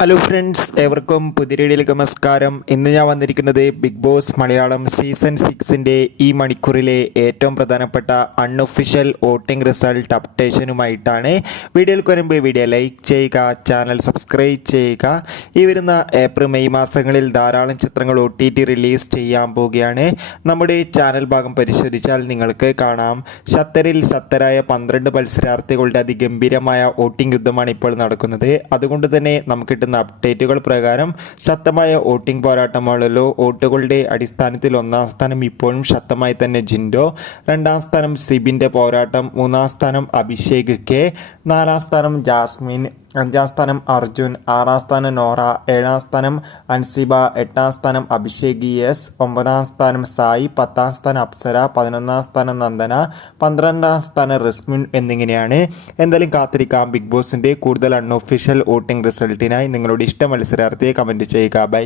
Hello friends, ഏവർക്കും പുതിയ വീഡിയോയിലേക്ക് നമസ്കാരം. ഇന്ന് ഞാൻ വന്നിരിക്കുന്നത് ബിഗ് ബോസ് മലയാളം സീസൺ 6ൻ്റെ ഈ മണിക്കൂറിലെ ഏറ്റവും പ്രധാനപ്പെട്ട അൺഒഫീഷ്യൽ വോട്ടിംഗ് റിസൾട്ട് അപ്ഡേഷനുമായിട്ടാണ്. വീഡിയോയിലേക്ക് വരുമ്പോൾ വീഡിയോ ലൈക്ക് ചെയ്യുക, ചാനൽ സബ്സ്ക്രൈബ് ചെയ്യുക. ഈ വരുന്ന ഏപ്രിൽ മെയ് മാസങ്ങളിൽ ധാരാളം ചിത്രങ്ങൾ OTT റിലീസ് ചെയ്യാൻ പോവുകയാണ്. നമ്മുടെ ചാനൽ ഭാഗം പരിശോധിച്ചാൽ നിങ്ങൾക്ക് കാണാം, ഖത്തറിൽ ശക്തരായ 12 മത്സരാർത്ഥികളുടെ അതിഗംഭീരമായ വോട്ടിംഗ് യുദ്ധമാണ് ഇപ്പോൾ നടക്കുന്നത്. അതുകൊണ്ട് തന്നെ നമുക്ക് അപ്ഡേറ്റുകൾ പ്രകാരം ശക്തമായ വോട്ടിംഗ് പോരാട്ടമാണല്ലോ. വോട്ടുകളുടെ അടിസ്ഥാനത്തിൽ ഒന്നാം സ്ഥാനം ഇപ്പോഴും ശക്തമായി തന്നെ ജിൻഡോ, രണ്ടാം സ്ഥാനം സിബിൻ്റെ പോരാട്ടം, മൂന്നാം സ്ഥാനം അഭിഷേക് കെ, നാലാം സ്ഥാനം ജാസ്മിൻ, അഞ്ചാം സ്ഥാനം അർജുൻ, ആറാം സ്ഥാനം നോറ, ഏഴാം സ്ഥാനം അൻസിബ, എട്ടാം സ്ഥാനം അഭിഷേക് എസ്, ഒമ്പതാം സ്ഥാനം സായി, പത്താം സ്ഥാനം അപ്സര, 11ാം സ്ഥാനം നന്ദന, 12ാം സ്ഥാനം റിസ്മിൻ എന്നിങ്ങനെയാണ്. എന്തായാലും കാത്തിരിക്കാം ബിഗ് ബോസിൻ്റെ കൂടുതൽ അൺഒഫീഷ്യൽ വോട്ടിംഗ് റിസൾട്ടിനായി. നിങ്ങളുടെ ഇഷ്ട മത്സരാർത്ഥിയെ കമൻറ്റ് ചെയ്യുക. ബൈ.